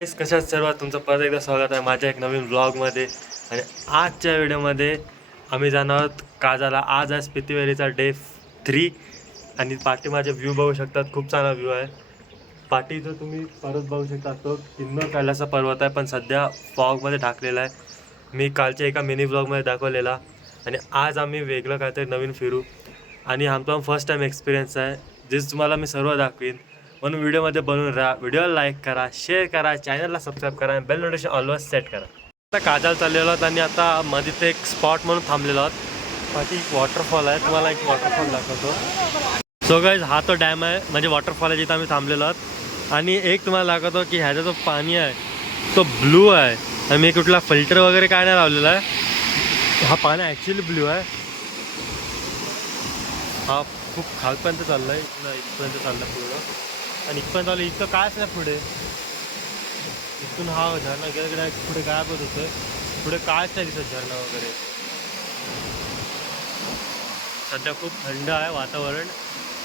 कशात सर्वात तुमचं परत एकदा स्वागत आहे माझ्या एक नवीन व्लॉगमध्ये. आणि आजच्या व्हिडिओमध्ये आम्ही जाणार आहोत काजाला. आज आहे स्पिती व्हॅलीचा डे 3 आणि पाठी माझे व्ह्यू बघू शकतात. खूप चांगला व्ह्यू आहे. पाठीचं तुम्ही परत बघू शकता. तो किन्नर कैलासा पर्वत आहे पण सध्या फॉगमध्ये ढाकलेला आहे. मी कालच्या एका मिनी व्लॉगमध्ये दाखवलेला. आणि आज आम्ही वेगळं काहीतरी नवीन फिरू आणि आमचा फर्स्ट टाईम एक्सपिरियन्स आहे जे तुम्हाला मी सर्व दाखवीन. म्हणून व्हिडिओमध्ये बनवून राहा. व्हिडिओला लाईक करा, शेअर करा, चॅनलला सबस्क्राईब करा आणि बेल नोटिफिकेशन ऑलवेज सेट करा. आता काजाला चाललेलो आहोत आणि आता मध्ये ते एक स्पॉट म्हणून थांबलेलो आहोत. बाकी एक वॉटरफॉल आहे, तुम्हाला एक वॉटरफॉल दाखवतो. सो गाईज हा तो डॅम आहे म्हणजे वॉटरफॉल आहे जिथं आम्ही थांबलेलो आहोत. आणि एक तुम्हाला दाखवतो की ह्याचा जो पाणी आहे तो ब्लू आहे. आणि मी कुठला फिल्टर वगैरे काय नाही लावलेला आहे. हा पाणी ॲक्च्युली ब्लू आहे. हा खूप खालपर्यंत चालला आहे, इथपर्यंत चालला पूर्ण. आणि इथपर्यंत आलं इथं कायच नाही पुढे. इथून हा झरणा गेला पुढे गायबच होतोय. पुढे कायच नाही दिसत झरणा वगैरे. सध्या खूप थंड आहे वातावरण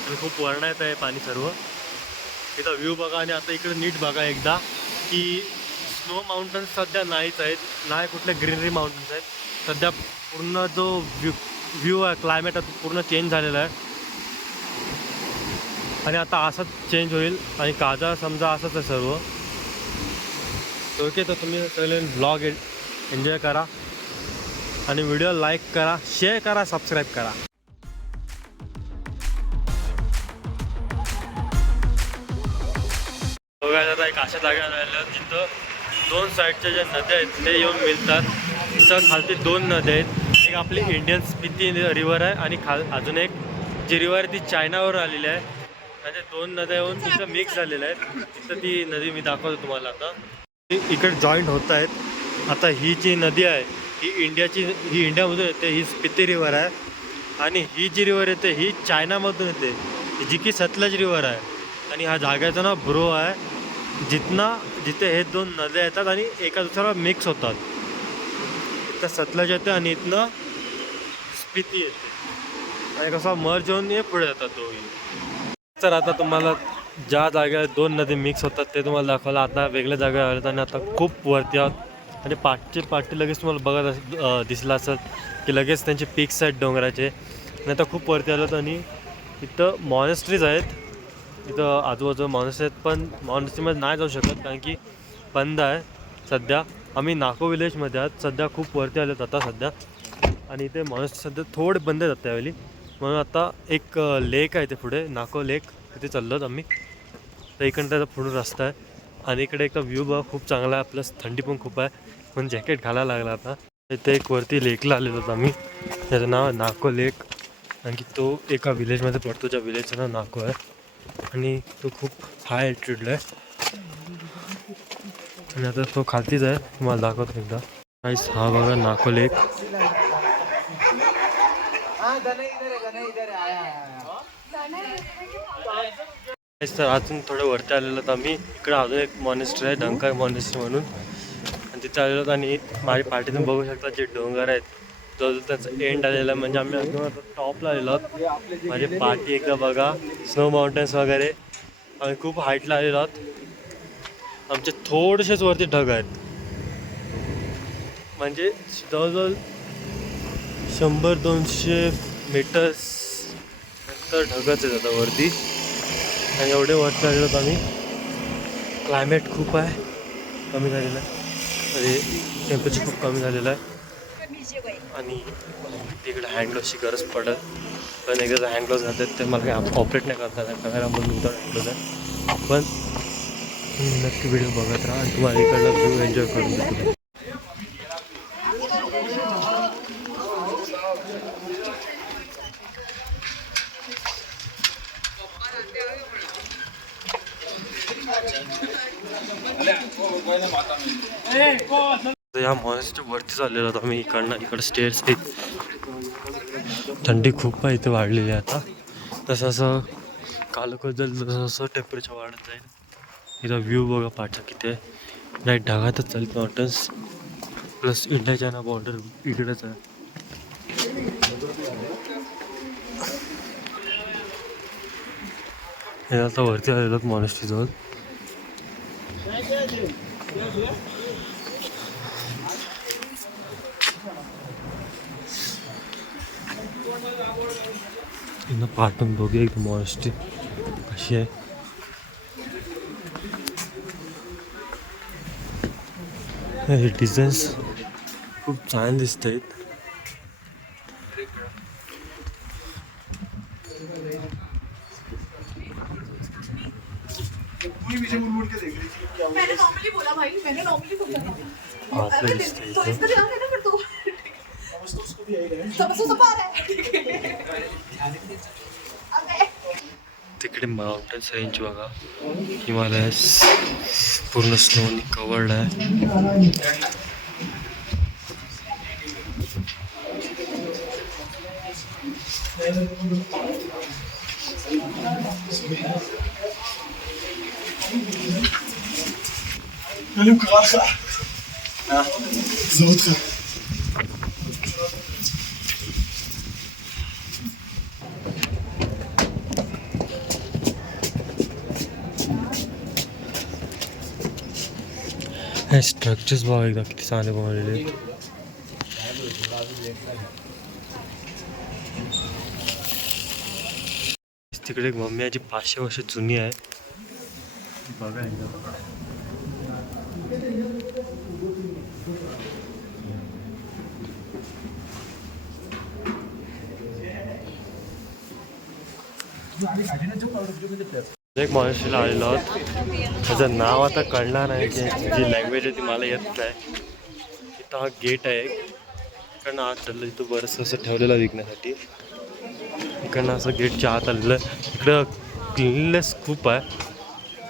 आणि खूप वर्ण येत आहे पाणी सर्व. इथं व्ह्यू बघा. आणि आता इकडे नीट बघा एकदा की स्नो माउंटन्स सध्या नाहीच आहेत, नाही कुठले ग्रीनरी माउंटन्स आहेत. सध्या पूर्ण जो व्ह्यू आहे क्लायमेट पूर्ण चेंज झालेला आहे. आणि आता असंच चेंज होईल आणि काजा समजा असंच आहे सर्व. ओके, तर तुम्ही सगळे व्लॉग एन्जॉय करा आणि व्हिडिओ लाईक करा, शेअर करा, सबस्क्राईब करा. बघायला आता एक अशा जागा राहिल्या जिथं दोन साईडच्या ज्या नद्या आहेत ते येऊन मिळतात. तिथं खालती दोन नद्या आहेत. एक आपली इंडियन स्पिती रिव्हर आहे आणि अजून एक जी रिव्हर ती चायनावर आलेली आहे. म्हणजे दोन नद्या येऊन तिथं मिक्स झालेल्या आहेत. तिथं ती नदी मी दाखवतो तुम्हाला. आता इकडे जॉईंट होत आहेत. आता ही जी नदी आहे ही इंडियामधून येते. ही स्पिती रिव्हर आहे. आणि ही जी रिव्हर येते ही चायनामधून येते जी की सतलज रिव्हर आहे. आणि ह्या जागेचं नाव ब्रो आहे जिथे हे दोन नद्या येतात आणि एका दुसऱ्याला मिक्स होतात. इथं सतलज येते आणि इथनं स्पिती येते आणि कसा मर्ज होऊन हे पुढे जातात दोघी. तर आता तुम्हाला ज्या जागेवर दोन नदी मिक्स होतात ते तुम्हाला दाखवलं. आता वेगळ्या जागा आल्यात आणि आता खूप वरती आहोत. आणि पाठी लगेच तुम्हाला बघत दिसलं असेल की लगेच त्यांचे पिक्स आहेत डोंगराचे. आणि आता खूप वरती आलं आणि इथं मॉनेस्ट्रीज आहेत. इथं आजूबाजूला मॉनेस्ट्री आहेत पण मॉनेस्ट्रीमध्ये नाही जाऊ शकत कारण की बंद आहे सध्या. आम्ही नाको विलेजमध्ये आहोत सध्या. खूप वरती आलेत आता सध्या. आणि इथे मॉनेस्ट्री सध्या थोडे बंद आहेत त्यावेळी. म्हणून आता एक लेक आहे ते पुढे नाको लेक, तिथे चाललो आहोत आम्ही. तर इकडं त्याचा पुढे रस्ता आहे. आणि इकडे एक व्ह्यू बघा खूप चांगला आहे. प्लस थंडी पण खूप आहे म्हणून जॅकेट घालायला लागला आता. इथे एक वरती लेकला आलेलो होतो आम्ही. त्याचं नाव आहे नाको लेक. आणखी तो एका विलेजमध्ये पडतो ज्या विलेजचं नाव नाको आहे. आणि तो खूप हाय अल्टिट्यूडला आहे. आणि आता तो खालतीच आहे, तुम्हाला दाखवतो एकदा. काहीच हा बघा नाको लेक. तर अजून थोडं वरती आलेलो तर आम्ही. इकडं अजून एक मॉनेस्ट्री आहे डंकार मॉनेस्ट्री म्हणून. आणि तिथे आलेलो आणि माझ्या पाठीतून बघू शकता जे डोंगर आहेत जो त्याचा एंड आलेला आहे. म्हणजे आम्ही अजून आता टॉपला आलेलो आहोत. माझे पाठी एकदा बघा स्नो माउंटन्स वगैरे. आम्ही खूप हाईटला आलेलो आहोत. आमचे थोडेसेच वरती ढग आहेत. म्हणजे जवळजवळ 100-200 मीटर्स नंतर ढगच आहेत आता वरती. आणि एवढे वरती आलेलो आहोत आम्ही. क्लायमेट खूप आहे कमी झालेलं आहे म्हणजे टेम्परेचर खूप कमी झालेलं आहे. आणि तिकडे हँडग्लोव्सची गरज पडत पण एकदा हँडग्लोव्स घालतात ते मला काही ऑपरेट नाही करता येणार कॅमेरा म्हणून तर हँडग्लोव्स आहे. पण नक्की व्हिडिओ बघत राहा आणि तुम्हाला इकडला व्ह्यू एन्जॉय करून देतो. या मॉनेस्ट्रीच्या वरती चाललेलो होतो आम्ही. इकडं स्टेअर्स आहेत. थंडी खूप आहे इथे वाढलेली आहे आता. तसं असं कालकोच जाईल जसं असं टेम्परेचर वाढत जाईल. इथं व्ह्यू बघा पाठचा किती आहे. नाही ढगातच चालत mountains. Plus India China border इकडेच आहे. हे आता वरती आलेलो मॉनेस्ट्रीजवळ. इथं पाठवून बघूया एकदम मॉनेस्ट्री कशी आहे. हे डिझाईन्स खूप छान दिसत आहेत. मैंने नॉर्मली बोला भाई, मैंने नॉर्मली बोला. असं दिसतंय तो इथे. इसका ध्यान है ना फिर तो. समझ तो सब आ रहा है. अबे तिकडे माउंटेन्स रेंज बघा, हिमालयास पूर्ण स्नोनी कवर्ड आहे. אני קרא לך. זה אותך. हे स्ट्रक्चर्स बघा एकदा किती चांगले बनवलेले आहेत. तिकडे एक मम्मी जी 500 वर्ष जुनी आहे. बघा एकदा. एक मॉनेस्ट्रीला आलेलो आहोत. त्याचं नाव आता कळणार नाही, की जी लँग्वेज आहे ती मला येत नाही. इथं हा गेट आहे इकडनं आत चाललं. इथं बरंचसं असं ठेवलेलं विकण्यासाठी. इकडनं असं गेटच्या आत आलेलं. इकडं क्लिननेस खूप आहे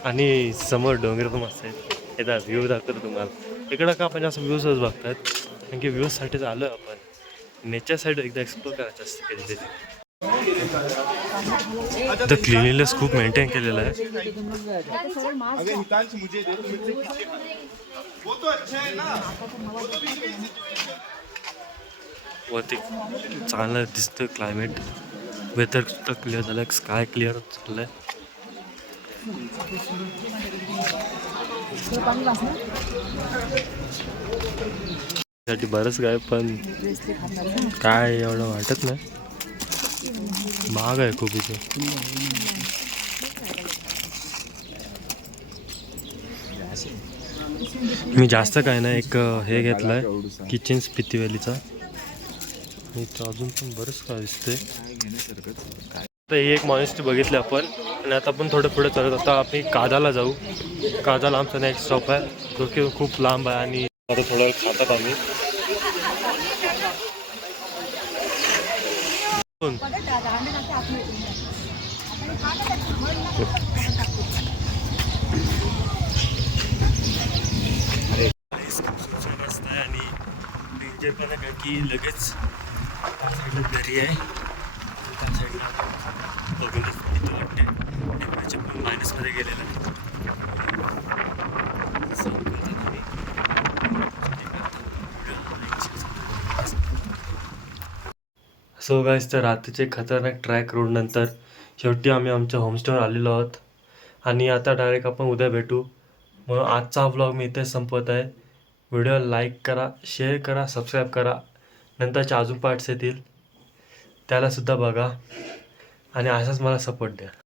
आणि समोर डोंगर पण मस्त आहेत. एकदा व्ह्यू दाखवतो तुम्हाला. इकडं का आपण असं व्ह्यूजच बघतात, कारण की व्ह्यूजसाठीच आलो आहे आपण. नेचर साईड एकदा एक्सप्लोर करायचं असतं कधीतरी. तर क्लिनलीनेस खूप मेंटेन केलेलं आहे. वरती चांगलं दिसतं क्लायमेट. वेदर सुद्धा क्लिअर झालं, स्काय क्लिअर झालंय. साठी बरंच काय, पण काय एवढं वाटत नाही. महाग आहे खूप इथे. मी जास्त काय नाही, एक हे घेतलंय किचन स्पिती व्हॅलीचा. इथं अजून पण बरंच काय दिसतंय. तर ही एक मॉनेस्ट्री बघितली आपण आणि आता आपण थोडं पुढे चालत. आता आपण कादाला जाऊ. कादाला आमचा नेक्स्ट स्टॉप आहे, जो की खूप लांब आहे. आणि आता थोडं खातात आम्ही. रस्ता आहे आणि डेंजर पण आहे, कारण की लगेच त्या साईडला दरी आहे. त्या साईडला बघूनच भीती वाटते. टेम्परेचर पण मायनसमध्ये गेलेलं आहे. सो गाईज, तर रात्रीचे खतरनाक ट्रॅक रोड नंतर शेवटी आम्ही आमच्या होमस्टेवर आलेलो आहोत. आणि आता डायरेक्ट आपण उद्या भेटू. म्हणून आजचा व्लॉग मी इथे संपवत आहे. व्हिडिओ लाईक करा, शेअर करा, सबस्क्राईब करा. नंतरचे अजून पार्ट्स येतील, त्यालासुद्धा बघा आणि असाच मला सपोर्ट द्या.